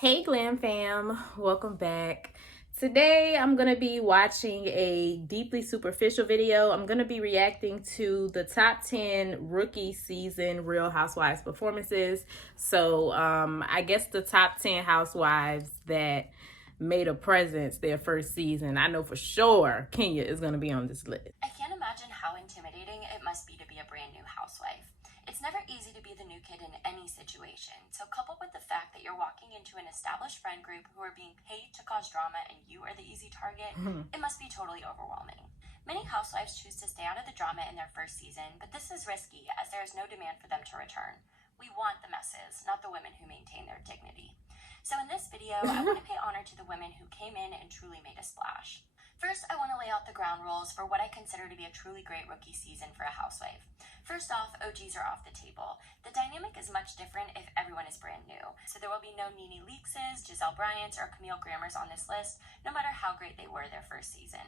Hey Glam Fam, welcome back. Today I'm going to be watching a deeply superficial video. I'm going to be reacting to the top 10 rookie season Real Housewives performances. So I guess the top 10 housewives that made a presence their first season. I know for sure Kenya is going to be on this list. I can't imagine how intimidating it must be to be a brand new housewife. It's never easy to be the new kid in any situation, so coupled with the fact that you're walking into an established friend group who are being paid to cause drama and you are the easy target, it must be totally overwhelming. Many housewives choose to stay out of the drama in their first season, but this is risky as there is no demand for them to return. We want the messes, not the women who maintain their dignity. So in this video, I want to pay honor to the women who came in and truly made a splash. First, I want to lay out the ground rules for what I consider to be a truly great rookie season for a housewife. First off, OGs are off the table. The dynamic is much different if everyone is brand new. So there will be no Nene Leakses, Giselle Bryants, or Camille Grammers on this list, no matter how great they were their first season.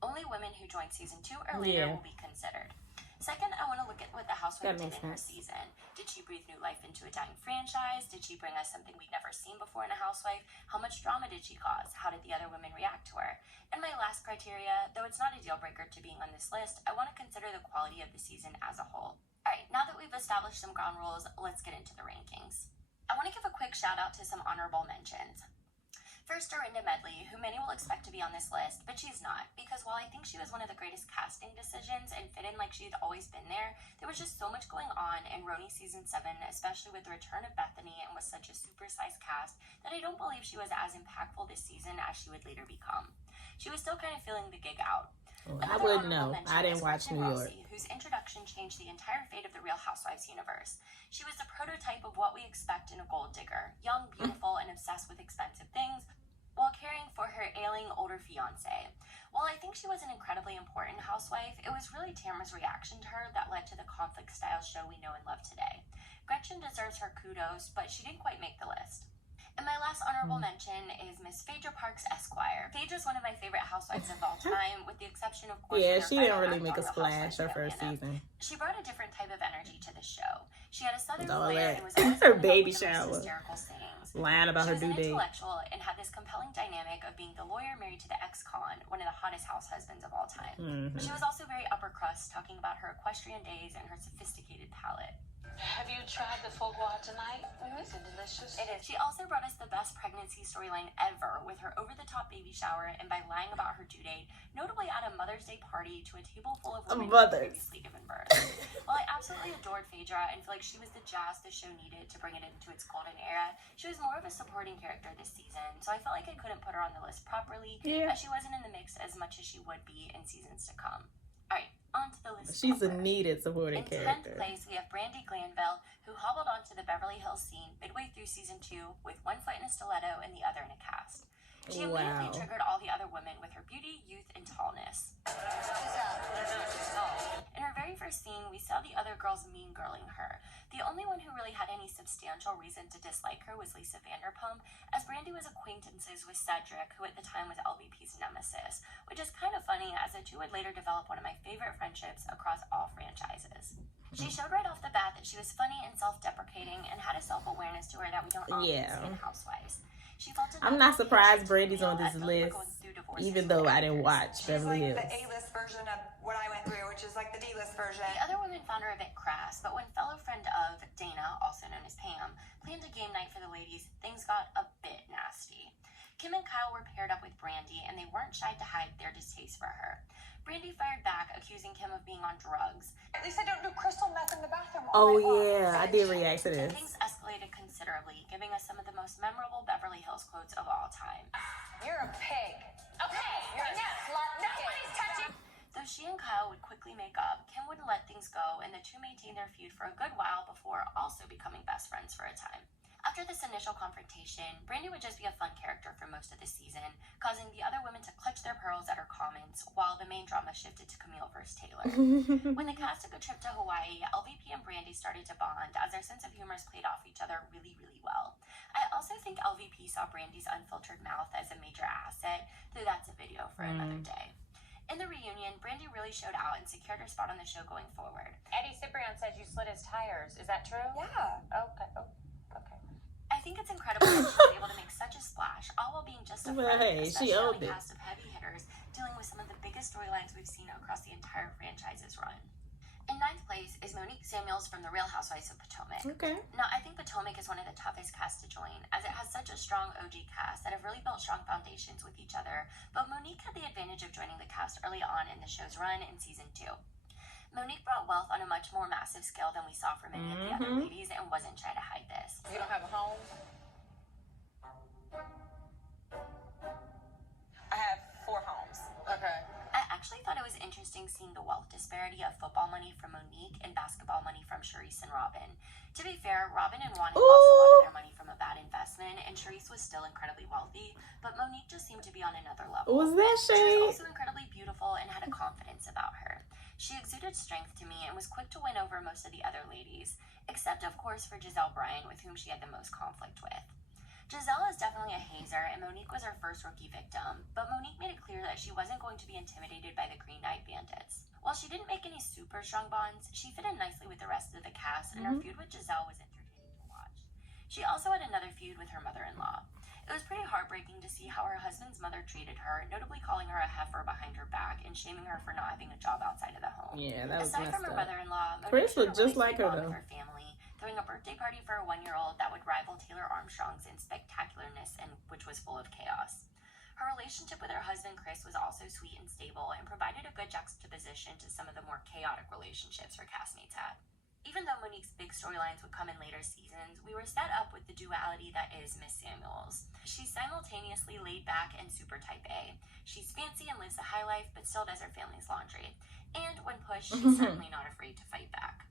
Only women who joined season 2 or later will be considered. Second, I want to look at what the housewife did in her season. Did she breathe new life into a dying franchise? Did she bring us something we'd never seen before in a housewife? How much drama did she cause? How did the other women react to her? And my last criteria, though it's not a deal breaker to being on this list, I want to consider the quality of the season as a whole. Alright, now that we've established some ground rules, let's get into the rankings. I want to give a quick shout out to some honorable mentions. First, Dorinda Medley, who many will expect to be on this list, but she's not, because while I think she was one of the greatest casting decisions and fit in like she'd always been there was just so much going on in Roni season 7, especially with the return of Bethany and with such a supersized cast, that I don't believe she was as impactful this season as she would later become. She was still kind of feeling the gig out. I wouldn't know. I didn't watch New York. Whose introduction changed the entire fate of the Real Housewives universe. She was the prototype of what we expect in a gold digger, young, beautiful, and obsessed with expensive things, while caring for her ailing older fiance. While I think she was an incredibly important housewife, it was really Tamara's reaction to her that led to the conflict-style show we know and love today. Gretchen deserves her kudos, but she didn't quite make the list. And my last honorable mention is Miss Phaedra Parks Esquire. Phaedra's one of my favorite housewives of all time, with the exception of course. Yeah, she didn't really make a splash her first season. She brought a different type of energy to the show. She had a southern flair and was her baby shower, hysterical sayings, lying about her due date. She was an intellectual and had this compelling dynamic of being the lawyer married to the ex-con, one of the hottest house husbands of all time. She was also very upper crust, talking about her equestrian days and her sophisticated palate. Have you tried the foie gras tonight? Is it delicious? It is. She also brought us the best pregnancy storyline ever with her over-the-top baby shower and by lying about her due date, notably at a Mother's Day party to a table full of women who had previously given birth. While I absolutely adored Phaedra and feel like she was the jazz the show needed to bring it into its golden era, she was more of a supporting character this season, so I felt like I couldn't put her on the list properly, as she wasn't in the mix as much as she would be in seasons to come. Alright, on to the list. She's a needed supporting character. In 10th place, we have Brandi Glanville, who hobbled onto the Beverly Hills scene midway through season 2 with one foot in a stiletto and the other in a cast. She immediately triggered all the other women with her beauty, youth, and tallness. In her very first scene, we saw the other girls mean-girling her. The only one who really had any substantial reason to dislike her was Lisa Vanderpump, as Brandi was acquaintances with Cedric, who at the time was LVP's nemesis, which is kind of funny as the two would later develop one of my favorite friendships across all franchises. She showed right off the bat that she was funny and self-deprecating and had a self-awareness to her that we don't often see in housewives. I'm not surprised Brandi's on this list, even though I didn't watch Beverly Hills. She's like the A-list version of what I went through, which is like the D-list version. The other women found her a bit crass, but when fellow friend of Dana, also known as Pam, planned a game night for the ladies, things got a bit nasty. Kim and Kyle were paired up with Brandi, and they weren't shy to hide their distaste for her. Brandi fired back, accusing Kim of being on drugs. At least I don't do crystal meth in the bathroom. Oh yeah, I did react to this. Things escalated considerably, giving us some of the most memorable Beverly Hills quotes of all time. You're a pig. Okay, you're a slut. Nobody's touching. Though she and Kyle would quickly make up, Kim wouldn't let things go, and the two maintained their feud for a good while before also becoming best friends for a time. After this initial confrontation, Brandi would just be a fun character for most of the season, causing the other women to clutch their pearls at her comments, while the main drama shifted to Camille versus Taylor. When the cast took a trip to Hawaii, LVP and Brandi started to bond, as their sense of humors played off each other really, really well. I also think LVP saw Brandi's unfiltered mouth as a major asset, though that's a video for another day. In the reunion, Brandi really showed out and secured her spot on the show going forward. Eddie Ciprian said you slid his tires. Is that true? Yeah. Okay. Oh, okay. I think it's incredible that she was able to make such a splash, all while being just a friend, Hey, she especially owned on a it. cast of heavy hitters dealing with some of the biggest storylines we've seen across the entire franchise's run. In 9th place is Monique Samuels from The Real Housewives of Potomac. Okay. Now, I think Potomac is one of the toughest casts to join, as it has such a strong OG cast that have really built strong foundations with each other, but Monique had the advantage of joining the cast early on in the show's run in season 2. Monique brought wealth on a much more massive scale than we saw from many of the other ladies and wasn't shy to hide this. You don't have a home? I have 4 homes. Okay. I actually thought it was interesting seeing the wealth disparity of football money from Monique and basketball money from Charisse and Robin. To be fair, Robin and Juan had lost a lot of their money from a bad investment, and Charisse was still incredibly wealthy, but Monique just seemed to be on another level. Was that She shade? was also incredibly beautiful and had a confidence about her. She exuded strength to me and was quick to win over most of the other ladies, except of course for Giselle Bryan, with whom she had the most conflict with. Giselle is definitely a hazer, and Monique was her first rookie victim, but Monique made it clear that she wasn't going to be intimidated by the Green Knight Bandits. While she didn't make any super strong bonds, she fit in nicely with the rest of the cast, and her feud with Giselle was entertaining to watch. She also had another feud with her mother-in-law. It was pretty heartbreaking to see how her husband's mother treated her, notably calling her a heifer behind her back and shaming her for not having a job outside of the home. Yeah, that was Aside messed from her up. mother-in-law, Chris Monique looked just like her, with though. her family, throwing a birthday party for a 1-year-old that would rival Taylor Armstrong's in spectacularness and which was full of chaos. Her relationship with her husband Chris was also sweet and stable and provided a good juxtaposition to some of the more chaotic relationships her castmates had. Even though Monique's big storylines would come in later seasons, we were set up with the duality that is Miss Samuels. She's simultaneously laid back and super type A. She's fancy and lives the high life, but still does her family's laundry. And when pushed, she's certainly not afraid to fight back.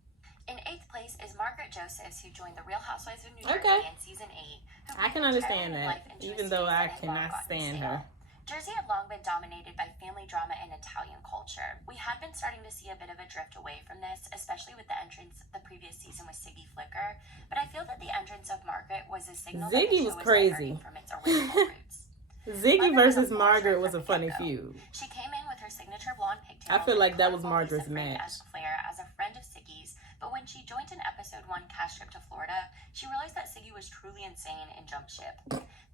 In 8th place is Margaret Josephs, who joined The Real Housewives of New Jersey in season 8. I can understand that, even though I cannot stand her. Jersey had long been dominated by family drama and Italian culture. We had been starting to see a bit of a drift away from this, especially with the entrance the previous season with Siggy Flicker, but I feel that the entrance of Margaret was a signal that the Ziggy show was was crazy. diverting from its original roots. Ziggy Margaret versus was Margaret fortunate was a from the funny get-go. feud. She came in with her signature blonde pigtails. I feel like that was colorful Margaret's Lisa match. Frank-esque flair as a friend of Siggy's, but when she joined in episode 1 cast trip to Florida, she realized that Siggy was truly insane and jumped ship.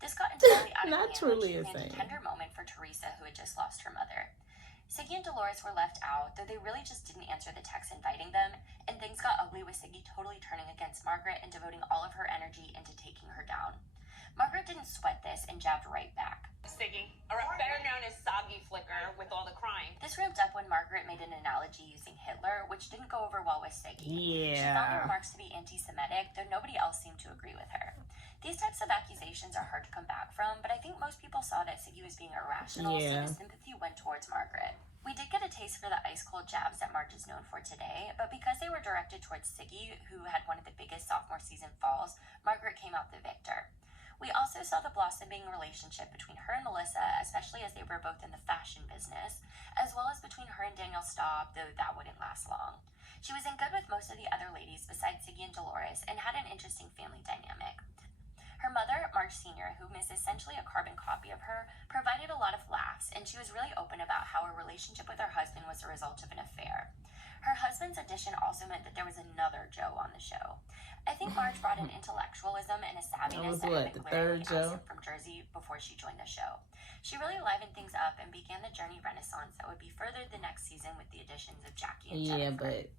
This got entirely out of Not hand truly when she planned a insane. tender moment for Teresa, who had just lost her mother. Siggy and Dolores were left out, though they really just didn't answer the text inviting them, and things got ugly with Siggy totally turning against Margaret and devoting all of her energy into taking her down. Margaret didn't sweat this and jabbed right back. Siggy, or better known as Soggy Flicker, with all the crying. This ramped up when Margaret made an analogy using Hitler, which didn't go over well with Siggy. She found her Yeah. remarks to be anti-Semitic, though nobody else seemed to agree with her. These types of accusations are hard to come back from, but I think most people saw that Siggy was being irrational, so Yeah. the sympathy went towards Margaret. We did get a taste for the ice-cold jabs that Marge is known for today, but because they were directed towards Siggy, who had one of the biggest sophomore season falls, Margaret came out the victor. We also saw the blossoming relationship between her and Melissa, especially as they were both in the fashion business, as well as between her and Daniel Staub, though that wouldn't last long. She was in good with most of the other ladies besides Siggy and Dolores, and had an interesting family dynamic. Her mother, Marge Sr., who is essentially a carbon copy of her, provided a lot of laughs, and she was really open about how her relationship with her husband was the result of an affair. Her husband's addition also meant that there was another Joe on the show. I think Marge brought an intellectualism and a savviness that had been glaringly absent from Jersey before she joined the show. She really livened things up and began the journey renaissance that would be furthered the next season with the additions of Jackie and Yeah, Jennifer. but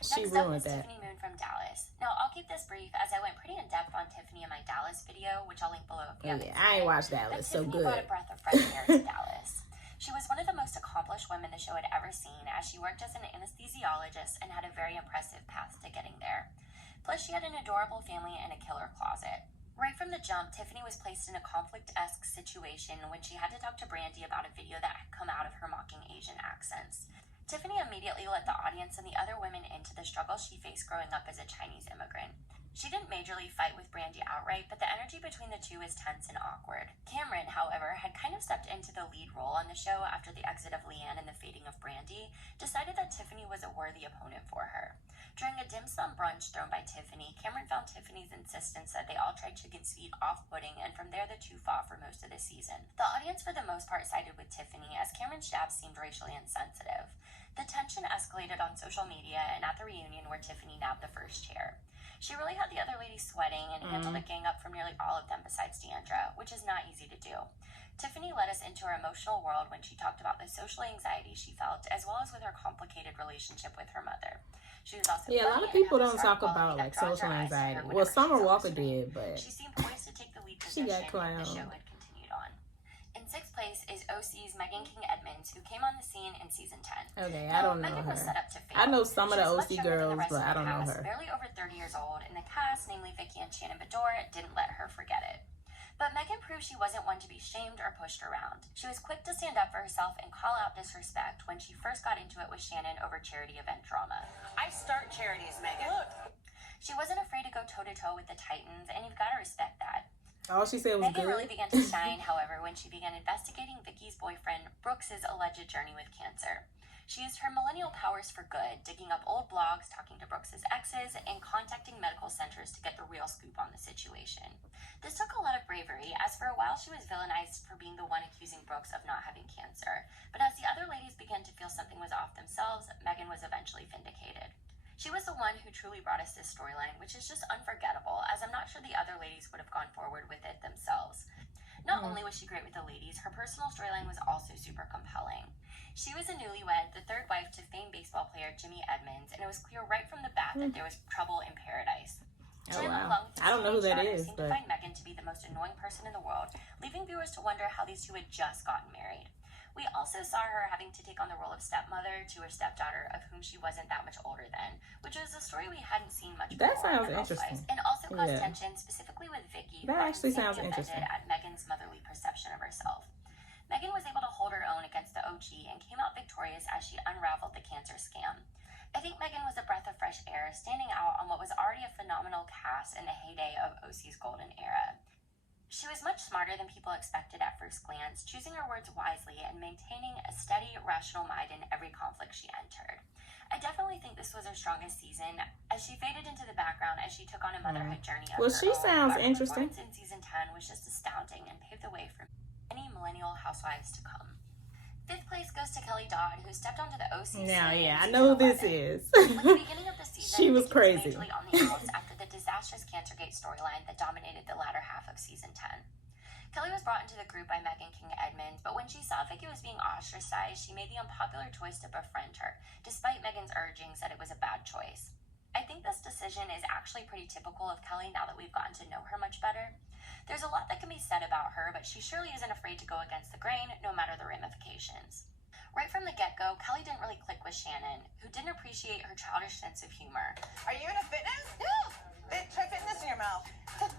she Next up ruined is that. Tiffany Moon from Dallas. Now, I'll keep this brief as I went pretty in-depth on Tiffany in my Dallas video, which I'll link below if you haven't Yeah, I ain't seen it. watched that. But It's so Tiffany brought a good. breath of fresh air to Dallas. She was one of the most accomplished women the show had ever seen, as she worked as an anesthesiologist and had a very impressive path to getting there. Plus, she had an adorable family and a killer closet. Right from the jump, Tiffany was placed in a conflict-esque situation when she had to talk to Brandi about a video that had come out of her mocking Asian accents. Tiffany immediately let the audience and the other women into the struggle she faced growing up as a Chinese immigrant. She didn't majorly fight with Brandi outright, but the energy between the two was tense and awkward. Cameron, however, had kind of stepped into the lead role on the show after the exit of Leanne and the fading of Brandi, decided that Tiffany was a worthy opponent for her. During a dim sum brunch thrown by Tiffany, Cameron found Tiffany's insistence that they all tried chicken's feet off-putting, and from there the two fought for most of the season. The audience for the most part sided with Tiffany, as Cameron's jabs seemed racially insensitive. The tension escalated on social media and at the reunion where Tiffany nabbed the first chair. She really had the other ladies sweating and handled a gang up from nearly all of them besides Deandra, which is not easy to do. Tiffany led us into her emotional world when she talked about the social anxiety she felt, as well as with her complicated relationship with her mother. She was also a lot of people don't talk about like social anxiety. Well, Summer Walker did, but she seemed poised to take the lead position if the show had continued on. In 6th place is OC's Meghan King Edmonds, who came on the scene in season 10. Okay, I don't know Meghan her. was set up to fail. I know some of the She was OC much younger than the girls, rest but of I don't the know cast, her. barely over 30 years old, and the cast, namely Vicky and Shannon Beador, didn't let her forget it. But Meghan proved she wasn't one to be shamed or pushed around. She was quick to stand up for herself and call out disrespect when she first got into it with Shannon over charity event drama. I start charities, Meghan. Look. She wasn't afraid to go toe-to-toe with the Titans, and you've got to respect that. All she said was Meghan good. really began to shine, however, when she began investigating Vicky's boyfriend Brooks's alleged journey with cancer. She used her millennial powers for good, digging up old blogs, talking to Brooks's exes, and contacting medical centers to get the real scoop on the situation. This took a lot of bravery, as for a while she was villainized for being the one accusing Brooks of not having cancer. But as the other ladies began to feel something was off themselves, Meghan was eventually vindicated. She was the one who truly brought us this storyline, which is just unforgettable, as I'm not sure the other ladies would have gone forward with it themselves. Not only was she great with the ladies, her personal storyline was also super compelling. She was a newlywed, the third wife to famed baseball player Jimmy Edmonds, and it was clear right from the bat that there was trouble in paradise. Oh, wow. I don't know who that is, seemed to find Meghan to be the most annoying person in the world, leaving viewers to wonder how these two had just gotten married. We also saw her having to take on the role of stepmother to her stepdaughter, of whom she wasn't that much older than, which was a story we hadn't seen much before. That sounds interesting. And also caused tension, specifically with Vicky, That actually sounds seemed interesting. offended at Meghan's motherly perception of herself. Meghan was able to hold her own against the OG and came out victorious as she unraveled the cancer scam. I think Meghan was a breath of fresh air, standing out on what was already a phenomenal cast in the heyday of OC's golden era. She was much smarter than people expected at first glance, choosing her words wisely and maintaining a steady, rational mind in every conflict she entered. I definitely think this was her strongest season, as she faded into the background as she took on a motherhood journey of her Well, she own. sounds But her interesting. performance in season 10 was just astounding and paved the way for many millennial housewives to come. 5th place goes to Kelly Dodd, who stepped onto the OC Now, scene yeah, I in know who season this 11. is. At the beginning of the season, She was Vicky crazy. majorly on the outs after the disastrous Cancergate storyline that dominated the latter half of season 10. Kelly was brought into the group by Meghan King Edmonds, but when she saw Vicky was being ostracized, she made the unpopular choice to befriend her, despite Meghan's urgings that it was a bad choice. I think this decision is actually pretty typical of Kelly now that we've gotten to know her much better. There's a lot that can be said about her, but she surely isn't afraid to go against the grain, no matter the ramifications. Right from the get-go, Kelly didn't really click with Shannon, who didn't appreciate her childish sense of humor. Are you into fitness? Yeah. Try fitting this in your mouth. But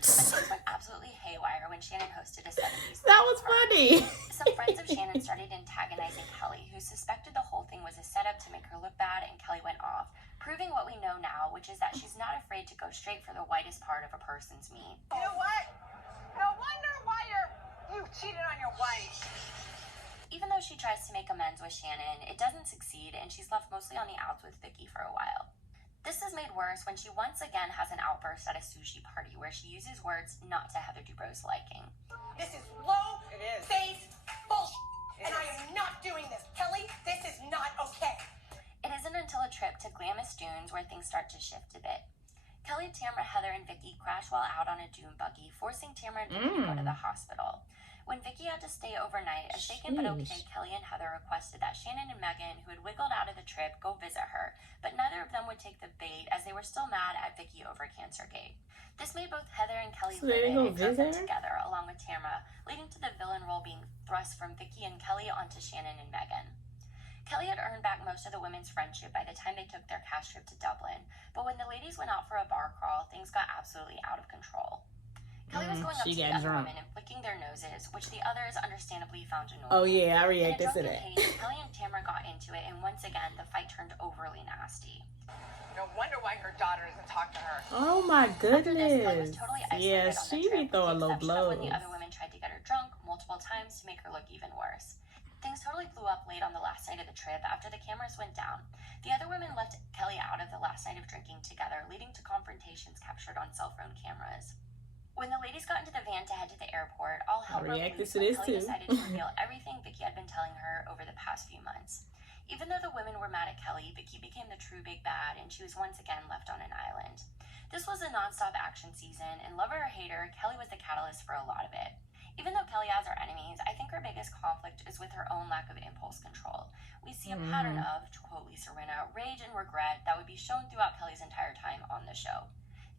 things went absolutely haywire when Shannon hosted a 70s. That was funny. Some friends of Shannon started antagonizing Kelly, who suspected the whole thing was a setup to make her look bad, and Kelly went off, proving what we know now, which is that she's not afraid to go straight for the whitest part of a person's meat. You know what? No wonder why you cheated on your wife. Even though she tries to make amends with Shannon, it doesn't succeed, and she's left mostly on the outs with Vicky for a while. This is made worse when she once again has an outburst at a sushi party where she uses words not to Heather Dubrow's liking. This is low face bullshit, and I am not doing this. Kelly, this is not okay. It isn't until a trip to Glamis Dunes where things start to shift a bit. Kelly, Tamara, Heather, and Vicky crash while out on a dune buggy, forcing Tamara and Vicky to go to the hospital. When Vicky had to stay overnight, a shaken but okay Kelly and Heather requested that Shannon and Meghan, who had wiggled out of the trip, go visit her, but neither of them would take the bait as they were still mad at Vicky over Cancergate. This made both Heather and Kelly livid and drove them together, along with Tamara, leading to the villain role being thrust from Vicky and Kelly onto Shannon and Meghan. Kelly had earned back most of the women's friendship by the time they took their cash trip to Dublin, but when the ladies went out for a bar crawl, things got absolutely out of control. Kelly was going up to the other women and flicking their noses, which the others understandably found annoying. Oh yeah, I reacted to In a that. drunken haze, Kelly and Tamara got into it, and once again, the fight turned overly nasty. No wonder why her daughter doesn't talk to her. Oh my After this, Kelly was goodness. totally Yeah, isolated on the she trip, be throwing with the low exception of when blows. the other women tried to get her drunk multiple times to make her look even worse. Things totally blew up late on the last night of the trip after the cameras went down. The other women left Kelly out of the last night of drinking together, leading to confrontations captured on cell phone cameras. When the ladies got into the van to head to the airport, all hell broke loose when Kelly decided to reveal everything Vicky had been telling her over the past few months. Even though the women were mad at Kelly, Vicky became the true big bad, and she was once again left on an island. This was a non-stop action season, and lover or hater, Kelly was the catalyst for a lot of it. Even though Kelly has her enemies, I think her biggest conflict is with her own lack of impulse control. We see a pattern of, to quote Lisa Rinna, rage and regret that would be shown throughout Kelly's entire time on the show.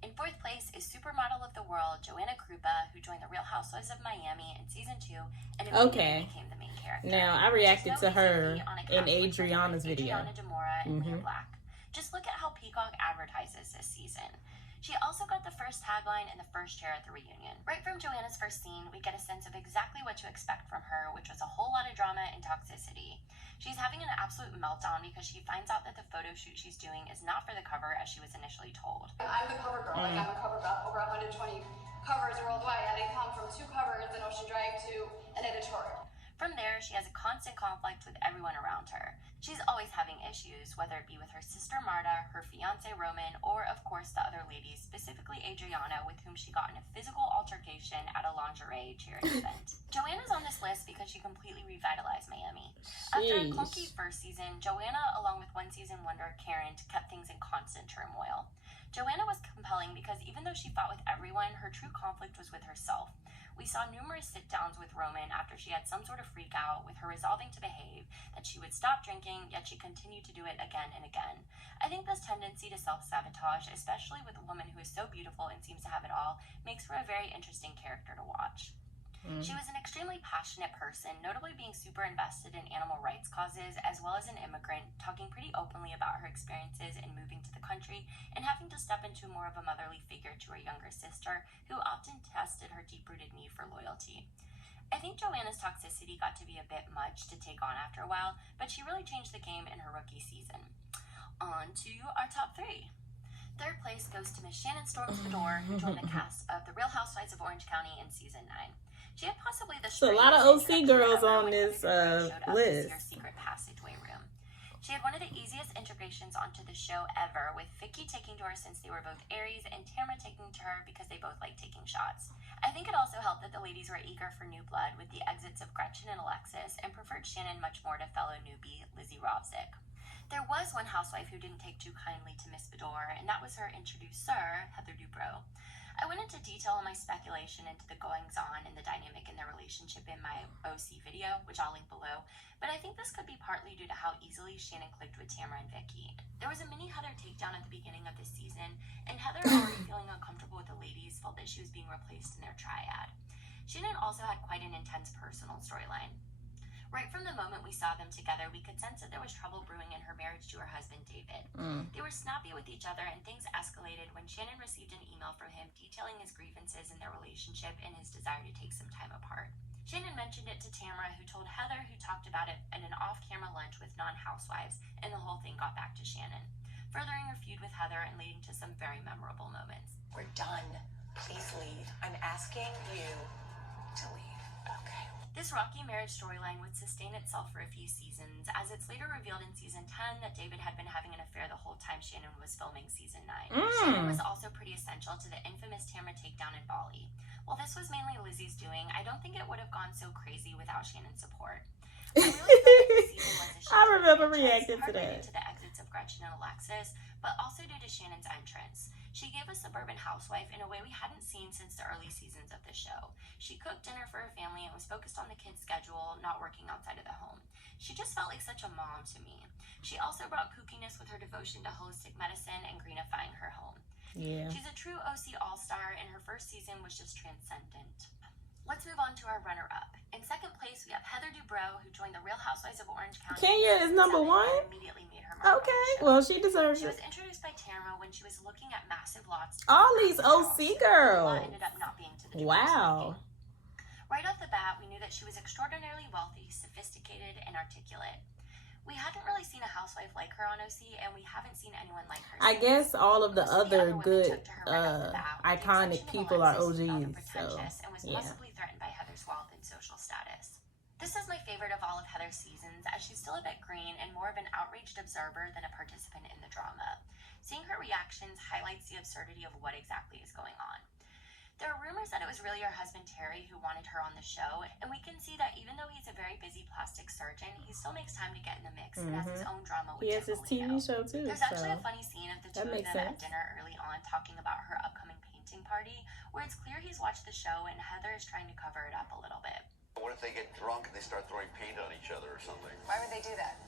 In fourth place is supermodel of the world, Joanna Krupa, who joined the Real Housewives of Miami in season 2 and immediately became the main character. Now, I reacted to her in Adriana's video. Adriana Demora and Leah Black. Just look at how Peacock advertises this season. She also got the first tagline and the first chair at the reunion. Right from Joanna's first scene, we get a sense of exactly what to expect from her, which was a whole lot of drama and toxicity. She's having an absolute meltdown because she finds out that the photo shoot she's doing is not for the cover as she was initially told. I'm the cover girl. I'm a cover girl. Over 120 covers worldwide. I didn't come from 2 covers in Ocean Drive to an editorial. From there, she has a constant conflict with everyone around her. She's always having issues, whether it be with her sister Marta, her fiance Roman, or of course the other ladies, specifically Adriana, with whom she got in a physical altercation at a lingerie charity event. Joanna's on this list because she completely revitalized Miami. After a clunky first season, Joanna, along with one season wonder Karen, kept things in constant turmoil. Joanna was compelling because even though she fought with everyone, her true conflict was with herself. We saw numerous sit-downs with Roman after she had some sort of freak out, with her resolving to behave, that she would stop drinking, yet she continued to do it again and again. I think this tendency to self-sabotage, especially with a woman who is so beautiful and seems to have it all, makes for a very interesting character to watch. She was an extremely passionate person, notably being super invested in animal rights causes, as well as an immigrant, talking pretty openly about her experiences in moving to the country and having to step into more of a motherly figure to her younger sister, who often tested her deep-rooted need for loyalty. I think Joanna's toxicity got to be a bit much to take on after a while, but she really changed the game in her rookie season. On to our top 3. Third place goes to Miss Shannon Beador, who joined the cast of The Real Housewives of Orange County in season 9. She had possibly the a lot of OC girls on this list. Secret passageway room. She had one of the easiest integrations onto the show ever, with Vicky taking to her since they were both Aries, and Tamara taking to her because they both like taking shots. I think it also helped that the ladies were eager for new blood with the exits of Gretchen and Alexis, and preferred Shannon much more to fellow newbie Lizzie Rovzik. There was one housewife who didn't take too kindly to Miss Beador, and that was her introducer, Heather Dubrow. I went into detail in my speculation into the goings-on and the dynamic in their relationship in my OC video, which I'll link below, but I think this could be partly due to how easily Shannon clicked with Tamara and Vicky. There was a mini Heather takedown at the beginning of this season, and Heather, already feeling uncomfortable with the ladies, felt that she was being replaced in their triad. Shannon also had quite an intense personal storyline. Right from the moment we saw them together, we could sense that there was trouble brewing in her marriage to her husband, David. They were snappy with each other, and things escalated when Shannon received an email from him detailing his grievances in their relationship and his desire to take some time apart. Shannon mentioned it to Tamara, who told Heather, who talked about it at an off-camera lunch with non-housewives, and the whole thing got back to Shannon, furthering her feud with Heather and leading to some very memorable moments. We're done. Please leave. I'm asking you to leave. Okay. This rocky marriage storyline would sustain itself for a few seasons, as it's later revealed in season 10 that David had been having an affair the whole time Shannon was filming season 9. Shannon was also pretty essential to the infamous Tamara takedown in Bali. While this was mainly Lizzie's doing, I don't think it would have gone so crazy without Shannon's support. I really felt like this season was a I remember reacting to that. Due to the exits of Gretchen and Alexis, but also due to Shannon's entrance. She gave a suburban housewife in a way we hadn't seen since the early seasons of the show. She cooked dinner for her family and was focused on the kids' schedule, not working outside of the home. She just felt like such a mom to me. She also brought kookiness with her devotion to holistic medicine and greenifying her home. Yeah. She's a true OC all-star, and her first season was just transcendent. Let's move on to our runner-up. In second place, we have Heather Dubrow, who joined the Real Housewives of Orange County. Kenya is number 1? Immediately made her mark on the show. Well, she deserves She it. was introduced by Tamara when she was looking at massive lots. All these OC girls. Ended up not being to the Wow. Right off the bat, we knew that she was extraordinarily wealthy, sophisticated, and articulate. We hadn't really seen a housewife like her on OC, and we haven't seen anyone like her. I guess all of the other good, iconic people are OGs. So, and was possibly threatened by Heather's wealth and social status. This is my favorite of all of Heather's seasons, as she's still a bit green and more of an outraged observer than a participant in the drama. Seeing her reactions highlights the absurdity of what exactly is going on. There are rumors that it was really her husband Terry who wanted her on the show, and we can see that even though he's a very busy plastic surgeon, he still makes time to get in the mix and has his own drama with He has his TV show too. There's actually a funny scene of the two of them sense. at dinner early on talking about her upcoming painting party, where it's clear he's watched the show and Heather is trying to cover it up a little bit. What if they get drunk and they start throwing paint on each other or something? Why would they do that?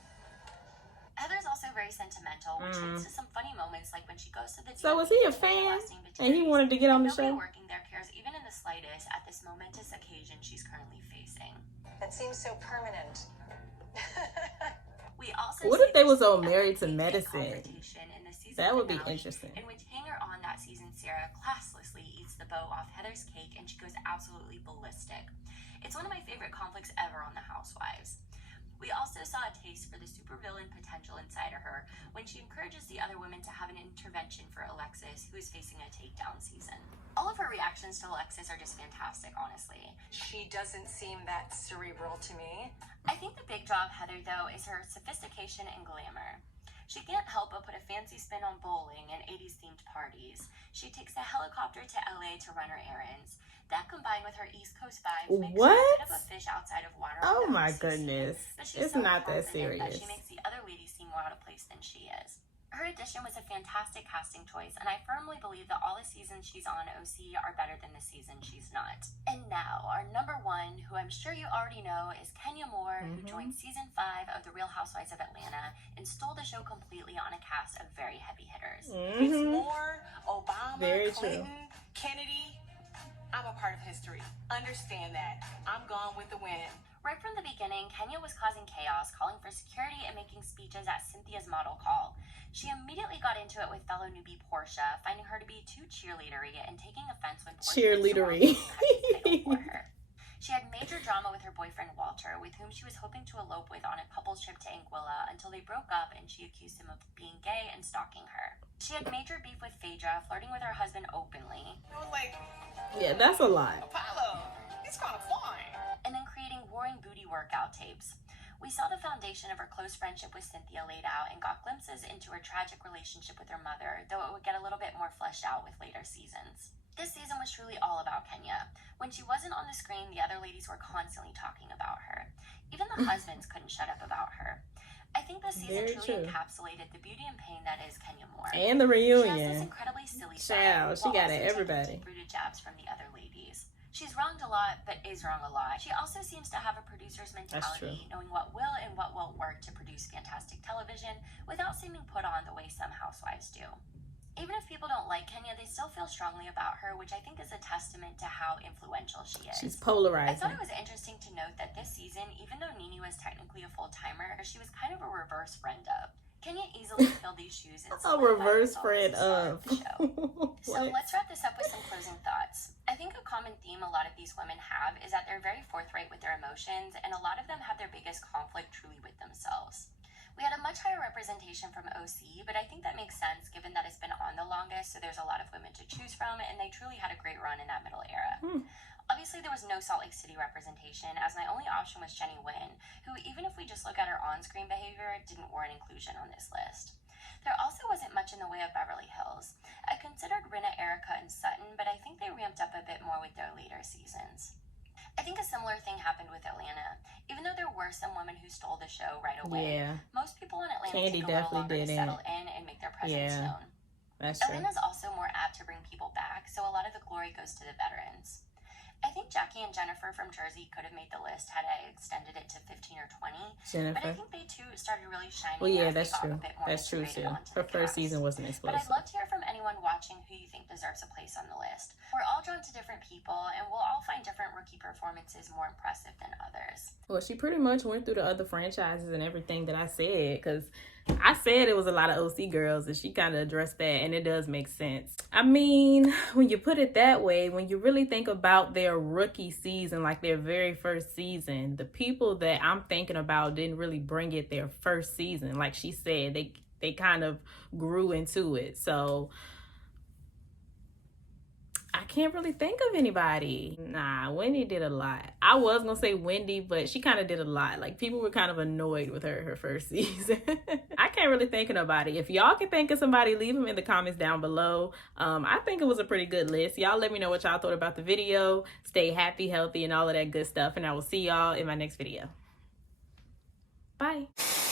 Heather's also very sentimental, which leads to some funny moments, like when she goes to the So was he a fan? And he wanted to get on the show? Nobody working there cares even in the slightest at this momentous occasion she's currently facing. That seems so permanent. We also What if they was all married to medicine? In the season That would be finale, interesting. in which hanger on that season, Sarah classlessly eats the bow off Heather's cake and she goes absolutely ballistic. It's one of my favorite conflicts ever on The Housewives. We also saw a taste for the supervillain potential inside of her when she encourages the other women to have an intervention for Alexis, who is facing a takedown season. All of her reactions to Alexis are just fantastic, honestly. She doesn't seem that cerebral to me. I think the big draw of Heather, though, is her sophistication and glamour. She can't help but put a fancy spin on bowling and 80s-themed parties. She takes a helicopter to LA to run her errands. That, combined with her East Coast vibes, makes her a bit of a fish outside of water. Oh my goodness. It's not that serious. That she makes the other ladies seem more out of place than she is. Her addition was a fantastic casting choice, and I firmly believe that all the seasons she's on OC are better than the season she's not. And now, our number one, who I'm sure you already know, is Kenya Moore, who joined season 5 of The Real Housewives of Atlanta and stole the show completely on a cast of very heavy hitters. It's Moore, Obama, Very Clinton, true. Kennedy. I'm a part of history. Understand that. I'm gone with the wind. Right from the beginning, Kenya was causing chaos, calling for security and making speeches at Cynthia's model call. She immediately got into it with fellow newbie Portia, finding her to be too cheerleadery and taking offense when Portia Cheerleadery. for her. She had major drama with her boyfriend Walter, with whom she was hoping to elope with on a couple's trip to Anguilla until they broke up and she accused him of being gay and stalking her. She had major beef with Phaedra, flirting with her husband openly. I was like, Yeah, that's a lot. Apollo, it's kind of fine. And then creating boring booty workout tapes. We saw the foundation of her close friendship with Cynthia laid out and got glimpses into her tragic relationship with her mother, though it would get a little bit more fleshed out with later seasons. This season was truly all about Kenya. When she wasn't on the screen, the other ladies were constantly talking about her. Even the husbands couldn't shut up about her. I think this season Very truly true. encapsulated the beauty and pain that is Kenya Moore. And the She has this reunion. incredibly silly Child, side, she while got also it, taking everybody. deep-rooted jabs from the other ladies. She's wronged a lot, but is wrong a lot. She also seems to have a producer's mentality, knowing what will and what won't work to produce fantastic television without seeming put on the way some housewives do. Even if people don't like Kenya, they still feel strongly about her, which I think is a testament to how influential she is. She's I polarizing. thought it was interesting to note that this season, even though Nene was technically a full-timer, she was kind of a reverse friend of. Kenya easily filled these shoes and A reverse friend of of. the show. So What? let's wrap this up with some closing thoughts. I think a common theme a lot of these women have is that they're very forthright with their emotions, and a lot of them have their biggest conflict truly with themselves. We had a much higher representation from OC, but I think that makes sense given that it's been on the longest, so there's a lot of women to choose from, and they truly had a great run in that middle era. Obviously, there was no Salt Lake City representation, as my only option was Jenny Wynn, who, even if we just look at her on-screen behavior, didn't warrant inclusion on this list. There also wasn't much in the way of Beverly Hills. I considered Rinna, Erica, and Sutton, but I think they ramped up a bit more with their later seasons. I think a similar thing happened with Atlanta. Even though there were some women who stole the show right away, Yeah. most people in Atlanta Candy take a little longer definitely to didn't. settle in and make their presence Yeah. known. That's true. Atlanta's also more apt to bring people back, so a lot of the glory goes to the veterans. I think Jackie and Jennifer from Jersey could have made the list had I extended it to 15 or 20. But I Jennifer. think they too started really shining. Well, yeah, as they that's got true. a bit more That's true integrated too. onto Her the first cast. season wasn't But I'd explosive. love to hear from anyone watching who you think deserves a place on the list. We're all drawn to different people, and we'll all find different rookie performances more impressive than others. Well, she pretty much went through the other franchises and everything that I said, because I said it was a lot of OC girls, and she kind of addressed that, and it does make sense. I mean, when you put it that way, when you really think about their rookie season, like their very first season, the people that I'm thinking about didn't really bring it their first season. Like she said, they kind of grew into it. So I can't really think of anybody. Nah, Wendy did a lot. I was gonna say Wendy, but she kind of did a lot. Like, people were kind of annoyed with her first season. I can't can't really think of nobody. If y'all can think of somebody, leave them in the comments down below. I think it was a pretty good list. Y'all let me know what y'all thought about the video. Stay happy, healthy, and all of that good stuff. And I will see y'all in my next video. Bye.